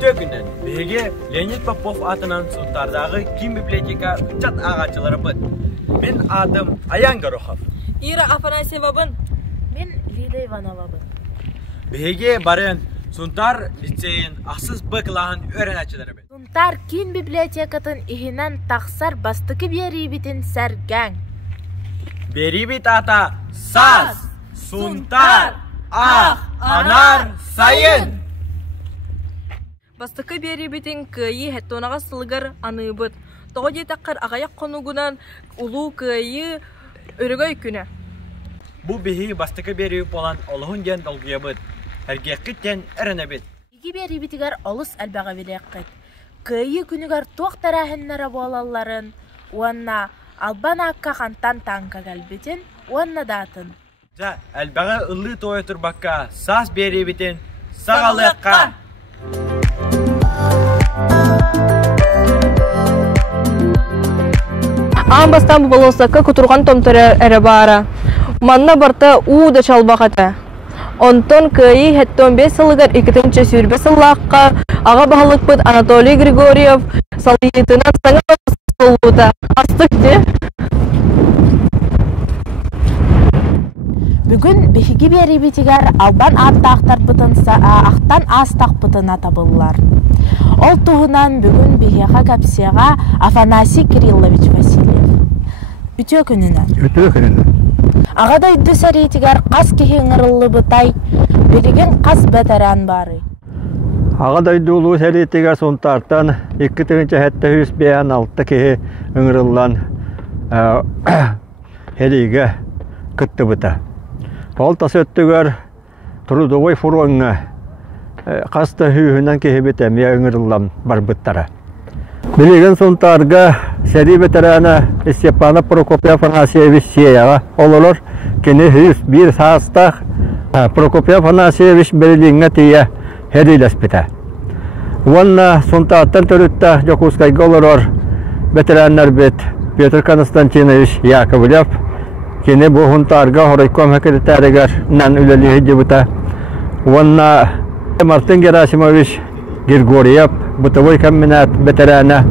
Ütü günden BG Leonid Popov atынан Suntarдағы Kim biblioteka üccat ağaçları bıd. Men adım Ayan Garokhov. Ира Афанасьева bın. Men Lida Ivanova bın. BG barın Suntar liseyin asız bıklağın öğrenicileri bıd. Suntar Kim bibliotekatın ihinen taksar bastıkı beri bitin sergen. Beri bit ata saz, Suntar, anar, sayın. Бастыкы бери битин кыйы хеттонаға сылгар аныбыт. Тоғы жетаққар ағаяқ қонугунан улу кыйы өрігөй күні. Bu bihi bastıkı beri olan Allah'ın gen dalgıya bıd. Hergekitten erene bit. İki beri bitigar olus elbağa bilekket. Kıyı günügar toq tarahinlere boğalalların. Oanna alban akka kantan tanka galbitin. Oanna datın. Ja, elbağa ıllı toyatur bakka saz beri bitin. Sağalıqqa. Амбастан болосакка кутурган томтары әребара. Манна барта у да чалбақата. Онтон кыйы 75 сылыгар 2-нче сүрбе сыллаққа аға бағылық бұд Анатолий Григорьев салыйтынан саңа сылуыда. Астық де. Бүгін бихиги бери битигер албан аттақтар бұтынса ақтан астақ бұтына табылылар. Ол туғынан бүгін бихиға кәпсеға Афанасий Кириллович Васильев. Үтө күнінен. Ағадай дүсәрейтігер қас кехеңірілі бұтай, береген қас бәтәрән бары. Ағадай дұлу сәрейтігер сонтартан 2-нче хәтті хүс бәян алтты кехе үңірілан хәліге күтті бұта. Ол тасы өттігер тұрудуғой фуруңа қасты хүйінен кехе бітәмия үңірілан бар бұттара. Білеген сонтарға сәрі бітәрәні Степана Прокопия Афанасьевич сеяға олылыр. Кені хүс бір састақ Прокопия Афанасьевич білігіңі тия хәрилес біті. Онна сонтақтан түрітті Жокускайға олылыр бітәрәнлер біт Петр Константинович Яковлев. Кені бұғынтарға хорайком хәкірітәрігер нән үлелі хеджі бұта. Онна Мартин Герасимович Григорьев бытовой комбинат ветераны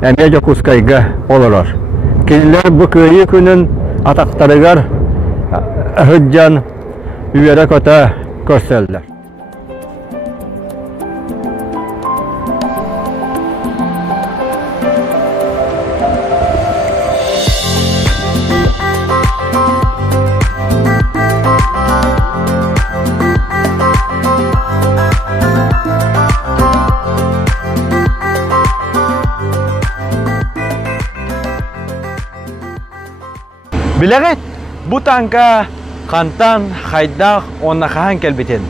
әме Жокускайға олылар. Келілер бұ күйі күнін атақтарығар хүджан үйері көті көрселдер. Bileğit, bu tanka kantan, haydaq, onnaqahan kelbitin.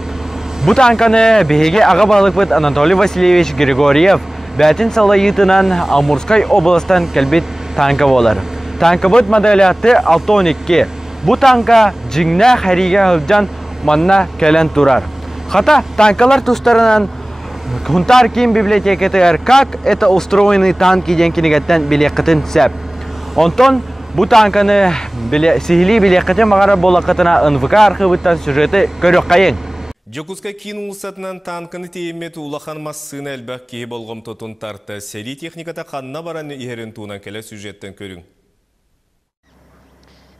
Bu tankanı BG ağa bağlık bıt Anatoly Vasilyevich Grigoryev bətin salayıtınan Amurskay oblastan kelbit tanka olar. Tanka bıt modeliyatı 612. Bu tanka jingna hariga hılcan manna kelen turar. Hata tankalar tustарынан Huntar Kim biblioteketi как это устроенный танки денкинигеттен билекетін сәп. Онтон bu tankаны сихили билекетін мағара болақытына НВК архивыттан сюжеті көрек қайын. Жокускай кин улсатынан танканы теймет улахан массыны әлбәк кейі болғым тұтын тарты. Сәри техниката қанна бараны иерін туынан келе сюжеттен көрің.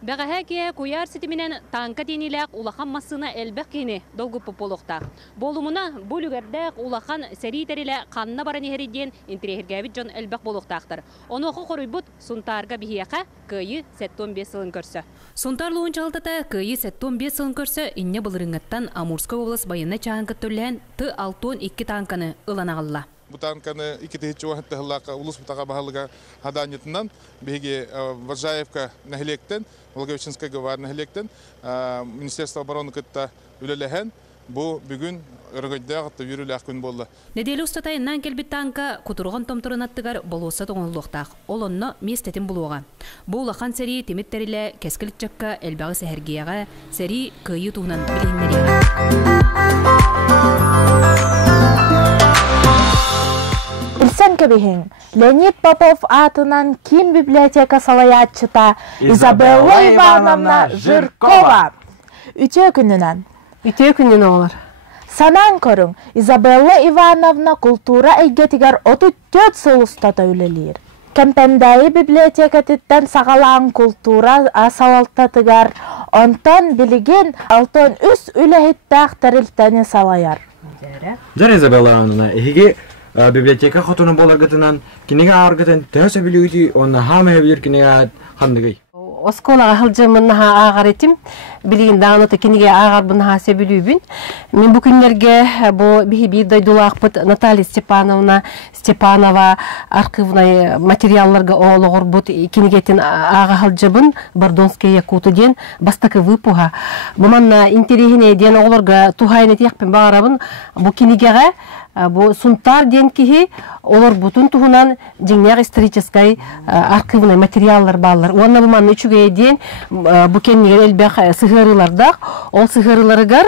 Бәғәһәке куяр ситиминен танка тениләк улахан массына әлбәк кейіне долгы пополықта. Болумына бұл үгәрдәк улахан сәри тәрілі қанна бараны иеріден интерегергәбіт жон әлбәк болуқтақтыр. Оны оқы қорыйбұт Сунтарға бихияқа күйі 75 сылын көрсі. Сунтарлуын чалтата күйі 75 сылын көрсі инне бұлырыңаттан Амурскай облыс байына чағын күттірлән Т-612 танканы ыланағылла. Bu tankаны 2-чуахетті ғылақа ұлыс бұтаға бағалыға хаданетінен беге Важаевка нәхілектен, Волговичинскайға бар нәхілектен Министерство обороны күтті үлелеген бұл бүгін өргөйді ағытты үйрілі күн болды. Неделі ұстатайынан келбет танка құтырған томтырын аттығар болуысы тоғынлықтақ. Ол онны местетін бұлуға. Бұл лақан сәрі теметтәрілі кәскілік жаққа әлбағы сәхәргеяға сәрі күйі туғынан Илсен кебихин, Леонид Попов атынан Ким библиотека салаятчыта Изабелла Ивановна Жиркова. Үтө күнінен Үтө күнінен олар. Санан көрүң, Изабелла Ивановна культура эйгетигер 34 сылыстата үлелер. Кемпендайы библиотекатыттан сағалаған культура асалалтатыгар, онтан билеген алтон үс үләхиттақ тәрілтәне салаяр. Жар Изабелла Ивановна, эһиги библиотека хотуну боларгытынан кинеге аргытын төсө билүүти, онна хама билир кинеге хандыгый. Осколаға хылжымыннаға ағар етім, білген дағыныты кенеге ағар бұннаға сөбілуібін. Мен бұл күнлерге бұл бір дойдулақ бұд Наталья Степанова архивнай материалларға оғылығыр бұд кенегетін аға хылжыбын Бордонская Якутыден бастақы выпуға. Бұманна интерегіне ден оғылырға туғайны текпен бағарабын бұл кенегеға Бу сунтар ден кихи олар бутун туһунан жеңнәк исторический архивный материаллар баллар. Онна бу манны үчүгә ден бу кеннигер элбәх сыгырыларда, ол сыгырыларыгар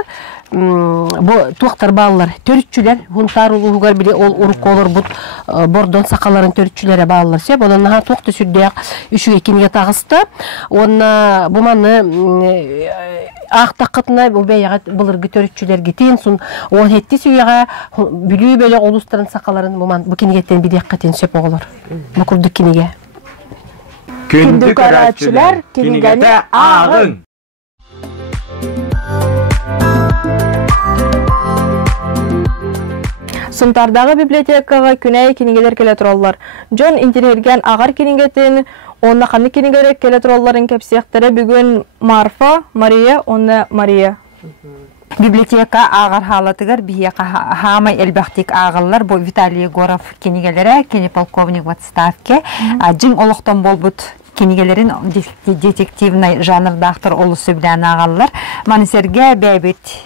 бу туактар баллар, төрүчүләр, хунтар улугар биле ол урколор бут бордон сакаларын төрүчүләре баллар. Сеп онан ха туакты сүрдәк үчүгә кенге тагысты. Онна бу манны Ақтақытына бәйәғат бұлырғы төрітчілерге тен сұн оң хетті сүйеға бүлі бөлі олыстарын сақаларын бұл кенегеттен бедек қатен сөп оғылыр. Бұл күрдік кенеге. Күндік өратшілер кенегені ағын. Сымтардағы библиотекаға күнәй кенегелер келе тұралар. Жон интерерген ағар кенегетін онна қаны кенегері келе тұраларын кәпсияқтары бүгін Марфа, Мария, онна Мария. Библиотека ағар халатыгар бия хамай элбақтик ағылар бұл Виталий Егоров кенегелері, кене полковник в отставке. Жың олықтан болбут кенегелерін детективный жанрдақтыр олысы білән ағалар. Манисерге бәйбет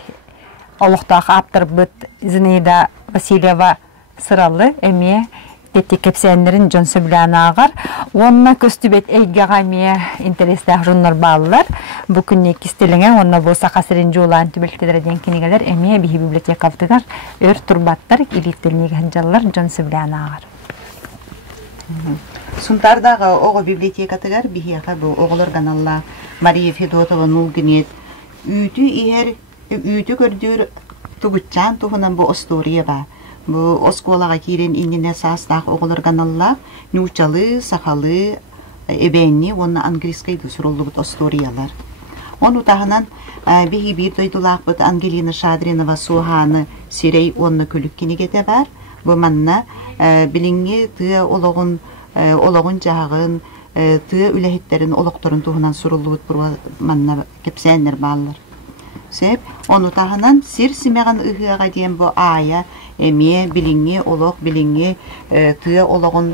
олықтақ аптыр бұд Зинаида Васильева сыралы әме кетті кепсәнлерін жонсы білән ағар. Онна көстібет әйгеға әме интересләқ жонлар балылар. Бұл күнне кестеліңе, онна болса қасырын жолан түбілтедерден кенегелер әме бейі библиотека автыгар өр турбаттар, илеттелінеген жаллар жонсы білән ағар. Сунтардағы оғы библиотекатыгар бейіға бұл оғылар ғаналла Мария Федотова нұлгінет. Үйті көрдір тұғытчан тұғынан бұл остория ба. Бұл осколаға керен иңіне састақ оғылар ғаналла нұчалы, сақалы, эбәнні, оны английскайды сұролы бұд осториялар. Оны тағынан бейі бір дойдылақ бұд Ангелина Шадринова Суханы сирей оны күлік кенегеті бар. Бұл манна біліңе тұя олығын жағын, тұя үләхеттерін олықтырын тұғынан сұролы бұд бұр манна кепсәнер балылар. Сеп, оны тағынан сир симеған ұғыға дейін бұл ая, әме, біліңе, олық, біліңе, тұя олығын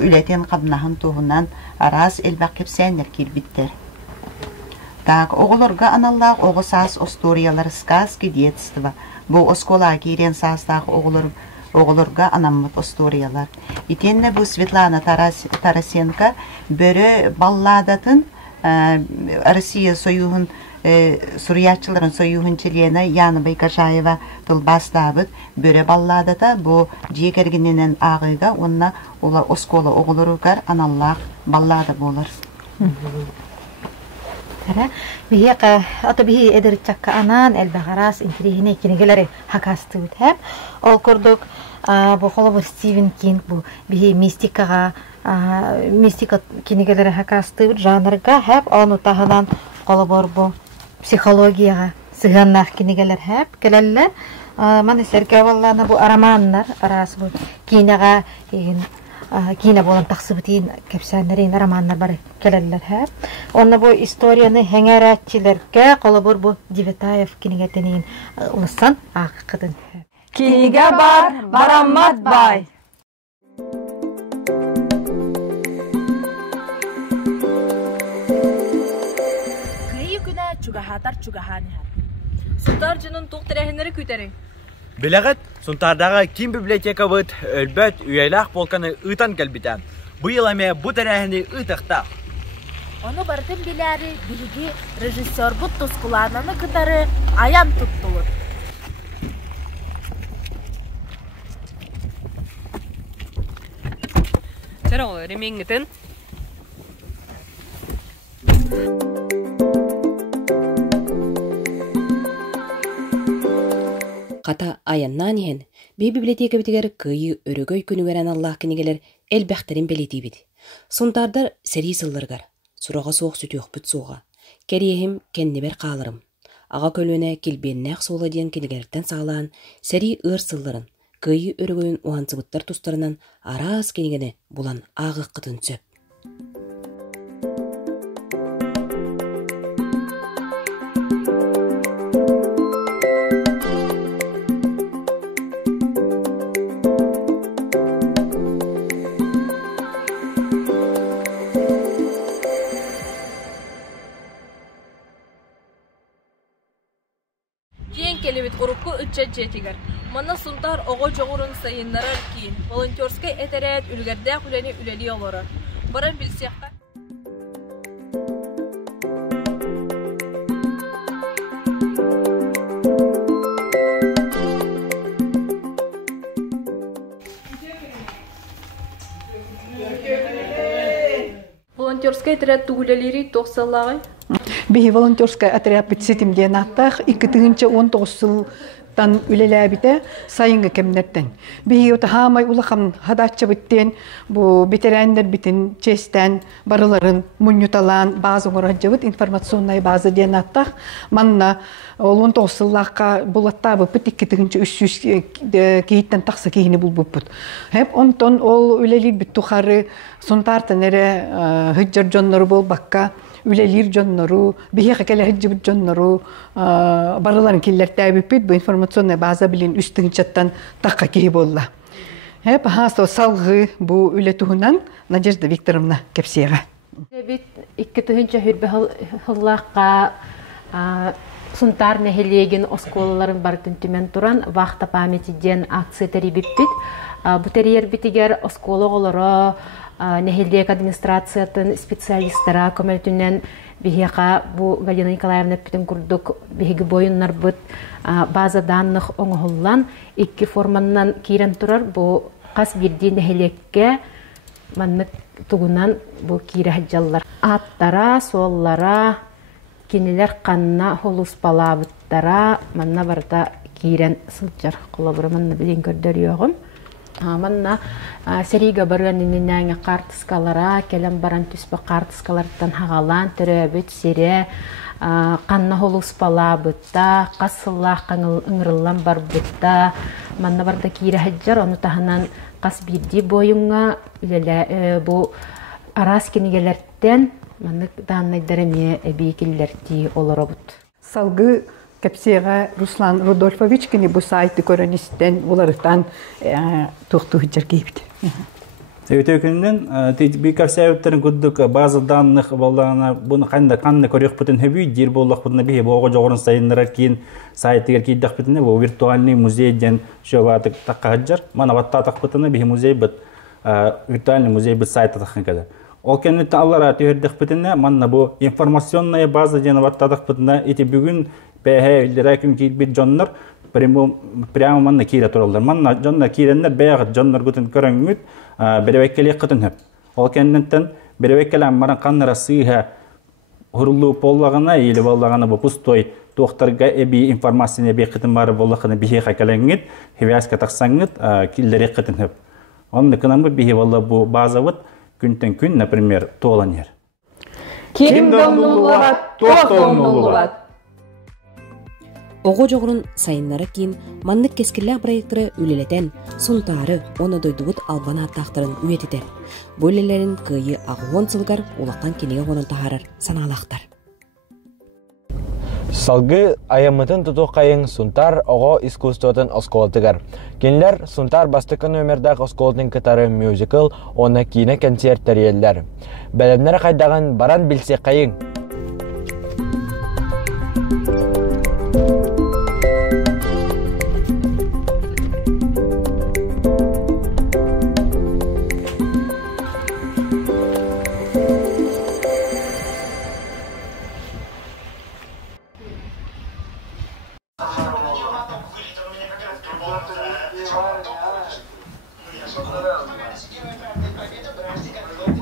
үләтен қабнағын тұғынан араз әлбәқ кепсәнер келбіттер. Так, оғылырға аналлақ оғы сас осториялар сказки детства. Бұл осколаға керен састағы оғылырға анаммыт осториялар. Итенне бұл Светлана Тарасенко бөрі балладатын Россия союғын Сурьячыларын союғын челені Яны Байкашаева тұлбастабыд бөрі балладата бұл жекергененен ағыға онына ола оскола оғылырығар аналлақ баллада болыр. Ото бихи эдерчакка анан элбағарас интерегіне кенегелері хакасты өтәп. Ол көрдік бұл қолы Стивен Кинг бұл бихи мистика кенегелері хакасты өт жанрға әп. Оны тағынан қолы бұл психологияға сығаннақ кенегелер әп келелер. Маны сәрге болланы бұл араманнар арасы бұл кейнеға Кина болан тақсыбытын кепсәнлерін романнар бар келелер әп. Онна бұл историяны хәңәрәтчілерге қолы бұл Девятаев кенегетенейін ұлысан ақ қыдын. Кенеге бар, барамат бай. Күйі күні чугахатар чугаханы әп. Сунтар жынын тоқтырәхінері күтерің. Біләғіт, Сунтардағы ким библиотека бұд, өлбәт, үйәйлақ болқаны ұйтан кәлбітен. Бұл еламе бұд әрәхіні ұйтықта. Оны бардың біләрі білігі режиссер бұд тұскулананы күдары аян тұттылыр. Сәрі олы, ремеңгітін. Қата аяннан ehen, бей библиотека бітігер күйі өрігөй күні верен Аллах кенегелер әлбәқтерін белеті беді. Сонтардар сәрі сыллыргар, сұраға соқ сүті өқпіт суға. Кәрейхім кәннебер қалырым. Аға көлуіне келбеннәқ сола дейін кенегерттен сағалаған сәрі ыр сыллырын, күйі өрігөйін уансыбыттар тұстарынан арас кенегені бұлан ағы қытын сөп. Келебет ғұрыққы үтчет жетігер. Мана сұнтар оғы жоғырын сайынларар кейін. Волонтерскай әтәрәт үлгердәк үләне үләли олары. Бара білсеққа. Волонтерскай әтәрәт түгілелері тоқсалағы? Бихи волонтерская отряд битсетим ден аттах 2019 жылдан үлеләбите сайынғы кемнерден. Бихи ота хамай улахам хадача биттен бу ветерандер битин честен барыларын мунюталан базы оранжабыт информационная база ден аттах манна 19 жыллаққа булаттабы бит 2300 кейттен тақсы кейіні булбуппут. Хеп онтон ол үлелер бит тухары сонтартан эре хыджар жоннору бол бакка үлелер жоннору, бихеқа кәлі хыджыбыт жоннору барыларын келлер бит bu информационная база билин үстің чаттан таққа кейі болла. Хеп хасо салғы bu үле туһунан Надежда Викторовна кепсеға. Бит 2000 хүрбе хыллаққа сунтар нехелеген осколаларын бартын түмен туран вақта памятиден акция терибиппит. Бу терьер битигер оскологолоро нехелдек администрациятын специалисттара көмөлтүнен бихеқа бу Галина Николаевна питен курдук бихеги бойыннар быт база данных оңголлан икки форманнан кирен турар бу кас бирди нехелекке маннык тугунан бу кире хаджаллар аттара соллара кинилер канна холус палабыттара манна барда кирен сылжар колобура манна билен көрдөрүөгүм. Манна серига баруаниннәңе картыскалара, келем баран түспе картыскалардан хагалан төрөбүт сере, канна холус палабытта, касыллах ыңырыллан барбытта, манна барда кире хаджар, оны таханан кас бирди бойуңа үлеле бу арас кинигелерден манны даннайдареме эбикиллерти олоробут. Салгы Кепсеға Руслан Рудольфович кені бұл сайты көріністен оларықтан тоқты хүджер кейбіді. Өте өкінінен, бей кәпсәйөттерін күддік базы данных болағына бұны қанны көрек бұтын хөбүй, дер болақ бұтына бейі боғы жоғырын сайынларар кейін сайтығыр кейдіқ бұтыны, бұл виртуальный музейден жөбатық таққа хүджер. Мана баттатық бұтыны бейі музей бұт, виртуальный музей бұт сайты таққан кәді. Ол кәнетті аллара түйірдік бұтыны, манна бұл информационная база дені баттатық бұтына, еті бүгін бәйе үлдері күн кейт бит жоннар прямо манна кире туралдар. Манна жоннар киреннер бәйіғыт жоннар күтін көріңгіт беревеккелі қытын хөп. Ол кәнеттен беревеккелі аммаран қаннара сыйға хұрлу боллағына, елі боллағына бұл пустой тоқтарға әбі информацияны бей қытын бары боллағына бейе қакалаңгіт, хевясқа тақсаңгіт, келдері қытын хөп. Онды кынамы бейе болла бұл базавыт күнтен күн, например, тоғылан ер. Ким домнулуат, тоқ домнулуат. Оғы жоғырын сайынлары кейін маннык кескілләқ проекторы үлелетен, сұнтары, оны дойдуғыт албана аттақтырын үйететер. Бөлелерін күйі ағуын сылғар, олаққан кенеге ғонын тахарар саналақтар. Салгы аямытын тұтуқ қайын сұнтар оғы искусствотын осколтығар. Кенлер сұнтар бастықы нөмердақ осколтын кітары мюзикл, оны кейіне концерттер елдер. Бәлемнері қайдаған баран білсе қайын.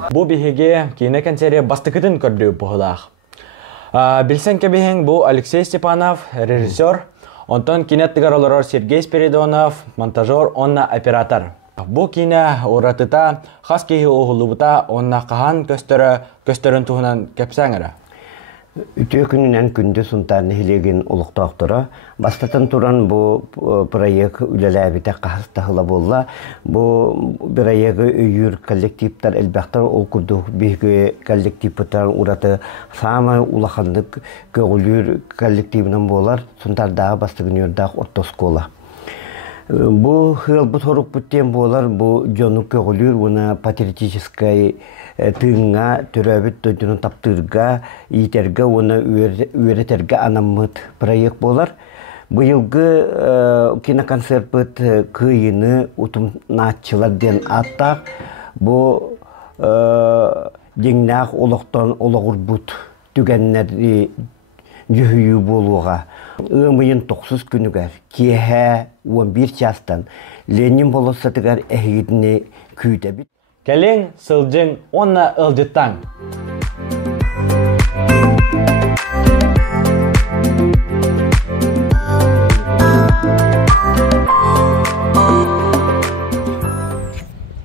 Бу бихеге кейіне концерте бастықытын көрді бұғылақ. Білсен кебехен бұл Алексей Степанов, режиссер, Онтон кинет тыгаролорор Сергей Спиридонов, монтажер, онна оператор. Бу кине уратыта хас кейі оғылыбыта онна қахан көстөрін туғынан кепсәңірі. Үтө күнүнен күндө сунтарны хилеген улуктоктора бастатан туран бу проект үлеләбите кастахла болла. Бу проект үйүр коллективтар элбәхтар ол курду биге коллективтар ураты самай улахандык көгүлүр коллективинен болар сунтардагы бастыгынырдак ортоскола. Бу хыл бу торук буттен болар бу жону көгүлүр уна патриотической тыңга төрөбүт төтүнүн таптырга итерге оны үйрөтерге анамыт проект болар. Быйылгы киноконцерт быт кыйыны утумначылар ден аттак бу деңнак олоктон ологурбут түгеннери жүйүү болууга ымыйын 9 күнүгөр кие 11 частан Ленин болосатыгар эхидини күйдебит. Кәлең сылжың онна ылжыттан.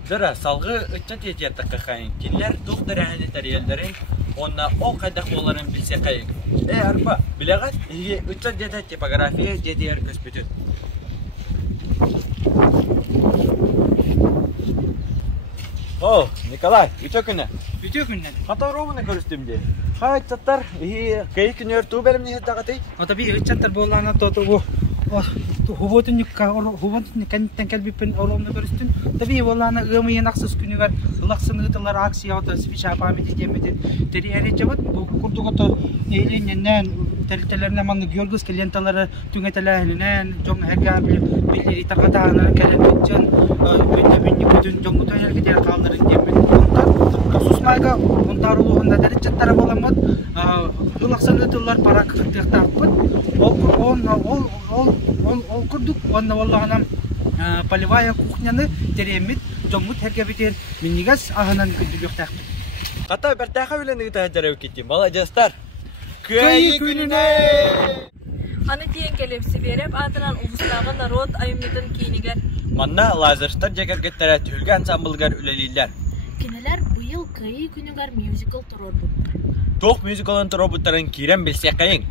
Жара салғы үтчат ететті қақайын. Келер тұқтыр әне тәрелдерін, онна ол қайдақ оларын білсе қайын. Арпа, білеғат, еге үтчат деді типография деді ер көспетін. О, Николай, үтө күнне. Үтө күнне. Хата ровны көрүстүмдү. Хайтаттар, кей күнөр туу беримни хеттагаты. Ата би үтчаттар боллана тото бу. Хуботун кенттен келбиппен оромны көрүстүм. Таби боллана ымыйын аксыз күнүгөр ылаксыныгытылар акция ата спича памяти демеден. Тери эречебит бу курдугото эленнен телтелерне маны Георгиевский ленталары түңетелеринен жон хергабил билдири таргатааны келетчен өтөбүнү күдүн жоңута эргидер калдырын демеден. Сусмайга унтарулугунда деречеттер боламыт. Ылаксыныгытылар пара кыттыктакпыт. Ол курдук онна боллаганам полевая кухняны теремит жоңут хергабитер минигас аханан күдүбөктакпыт. Ката бертаха билен ыйтаджарып кеттим. Молодецтар. Көй күнүнө. Аны тиен келепси береп атынан улустагы народ айымнытын кийинигер. Манна лазерстар жекергеттер түлгө ансамблгар үлелилер. Кинелер быйыл көй күнүгөр мюзикл турорбут. Тох мюзиклын туробуттарын кирен билсе кайын.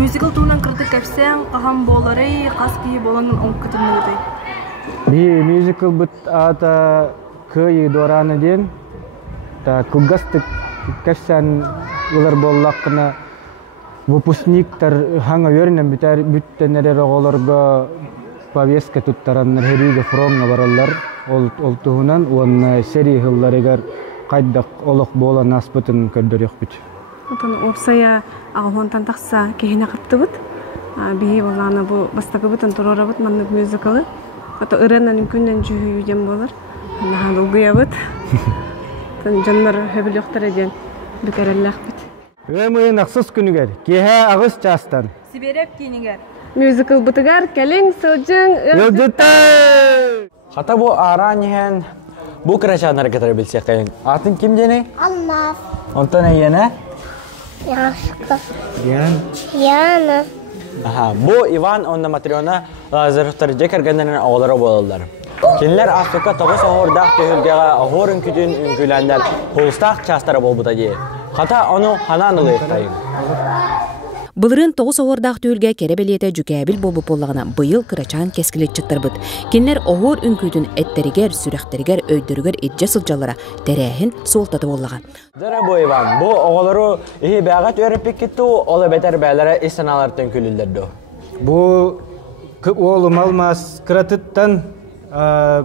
Мюзикл туунан кырдык кепсең, кахам болары, кас кии болонун оңкытынныгыдай. Би мюзикл бит ата кыйы дораны ден, та кугастык кепсен улар боллакына выпускниктар ханга вернен битер бүттенер оголорго повестка туттараннар хериге фронга баралар. Ол туунан он серия хылларыгар кайдак олох бола наспытын көрдөрөк бит. Отон орсая агонтан такса кехине кыттыбыт. Би боланы бу бастагыбытын турорабыт манны мюзикалы. Ото ыреннен күннен жүйүү дем болар. Нахал угуябыт. Тан жаннар хөбүлөктөр эден бекереллек бит. Өмөйүн аксыз күнүгөр кеhe агыс частан. Сибереп кийинигер. Мюзикл бутыгар келең сылжың ылжыты. Хата бу араньен бу крачанар кетер билсе кайын. Атын ким дене? Алмаз. Онтон эйене? Яшка. Яна. Бу Иван онна Матриона лазертар жекергендерин оголору болалар. Кинлер Африка тогус оордак төгүлгага оорун күтүн үңкүләндер холстак частары болбута ди. Хата ону хананылы тайын. Былырын 9 оордак төгүлгө керебелете жүкәбил болуп боллагына быйыл кырачан кескилет чыттырбыт. Кинлер оор үңкүтүн эттеригер, сүрөктөрүгөр, өйдөрүгөр эдже сылжалара терехин солтаты боллаган. Дара бу Иван, бу оголору ихи бага төрөп кетту, ола бетер бәләре эсеналартын күлүлдөрдү. Бу оолум алмаз кыратыттан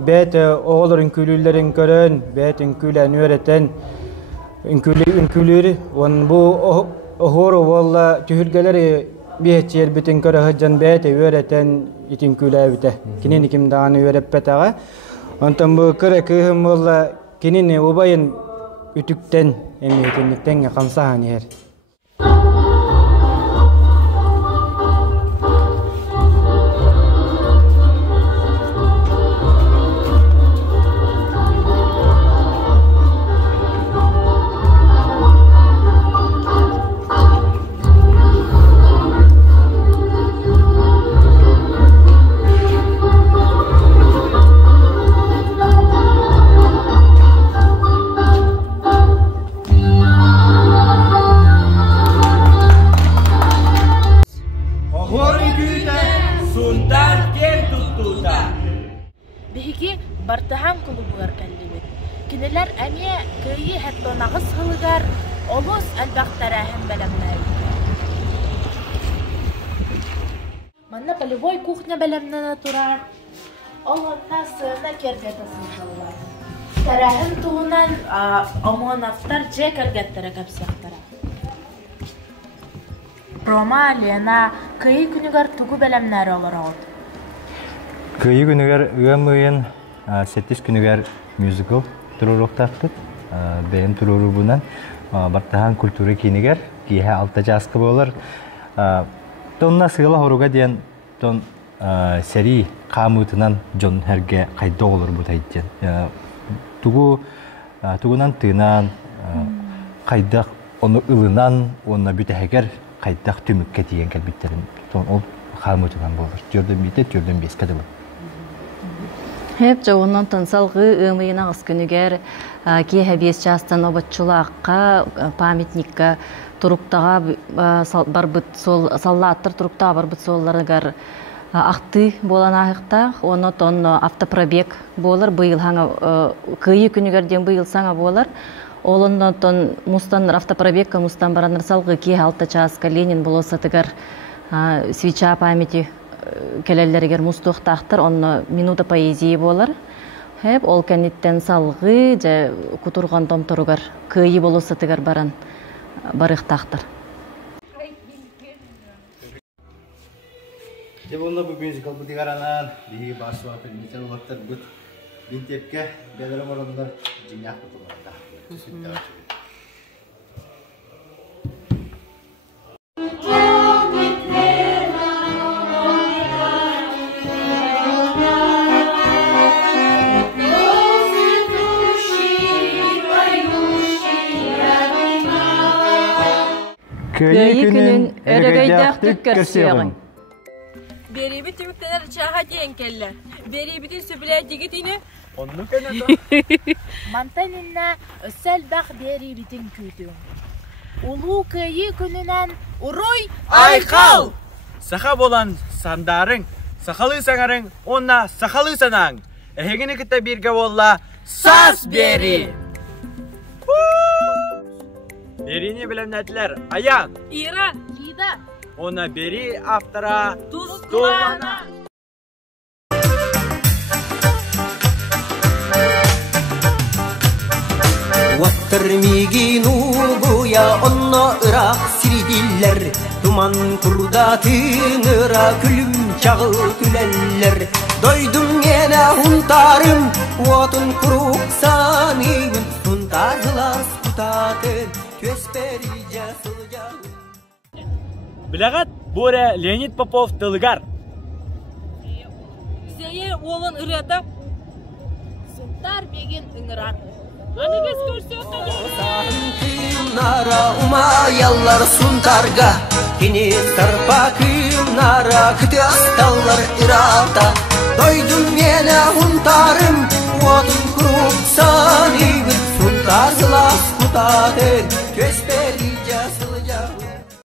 beyt oğulların külülerin görün, beyt ünkülen öğreten, ünküleri, bu oğuru valla tühülgeleri bir yer bütün köre hıcan beyt öğreten itin küle bite. Kinin ikim dağını öğrep betağa. Ondan bu köre kıhım valla kinin ubayın ütükten, emniyetinlikten yakansa hani her. Bihigi bartahan kulubugar kallibi. Kiniler aniye köyü hatta nağız hılıgar, oluz albaqtara hem belemler. Manna polivoy kuchnya belemnana turar. Olonna sığına kergetasın kallar. Tarahim tuğunan amon aftar je kergettara kapsaktara. Roma, Lena, köyü günügar tugu belemler olur oldu. Köyü günüger ıgamıyın 7 günüger musical turuluk taktık. Benim tururu bundan bartahan kulturu kiniger kihe altaca askı bolar. Tonna sığla horuga diyen ton seri kamutunan John herge kayda olur bu tayitken. Tugunan tığınan kayda onu ılınan ona büteheger kayda tümükke diyen kelbitlerin ton ol kamutunan bolar. Gördüm bitet gördüm beska da bu. Hep çoğundan tansalgı ımıyına ıskünüger ki hebiyes çastan obatçulaqqa pamitnikka turuktağa barbıt sol sallattır turuktağa barbıt sollarıgar aktı bolan ahıqta onu ton автопробег болар быйыл хаңа кыйы күнүгерден быйыл саңа болар олондан ton мустан автопробегка мустан бараныр салгы ки алта часка Ленин болосатыгар свеча памяти келелерігер мұстуқтақтыр, оны минута поэзия болар. Хеп, ол кәнеттен салғы, жа күтірған томтырығар, көйі болысытығар баран барықтақтыр. Деп онда бұл мюзикал бұдығаранан, бейі барсы вапын, метел олақтар бұд, бентепке, бәдірім орындар, жинақ бұтылғанда. Köyü günün örgöydäktük görsüyögün. Beri bir tümüktener çağa diyen kelle. Beri bütün sübüler digitini. Onu Mantaninna ösel bak beri bütün küydüğün. Ulu köyü gününen uruy Aykal! Saha bolan sandarın, sakalı sanarın, onna sakalı sanan. Ehegini kita birge bolla sas beri. Berini bilemnediler. Ayan. İra. Lida. Ona beri aftara. Tuzkulana. Vattırmigi nuguya onna ırak siridiller. Duman kurda tınıra külüm çağı tüleller. Doydum yine huntarım, vatun kuruk saniyim. Huntarlar skutatın. Bilagat, bu Leonid Popov Tılgar. Zeye oğlan ırada. Suntar begin ıngırar. Anıgız görsü otadı. Nara umayallar suntarga. Kini sarpa nara kütü astallar irata. Doydum yine huntarım. Vatun kurup saniyim. Suntar zılas kutatın. Köspe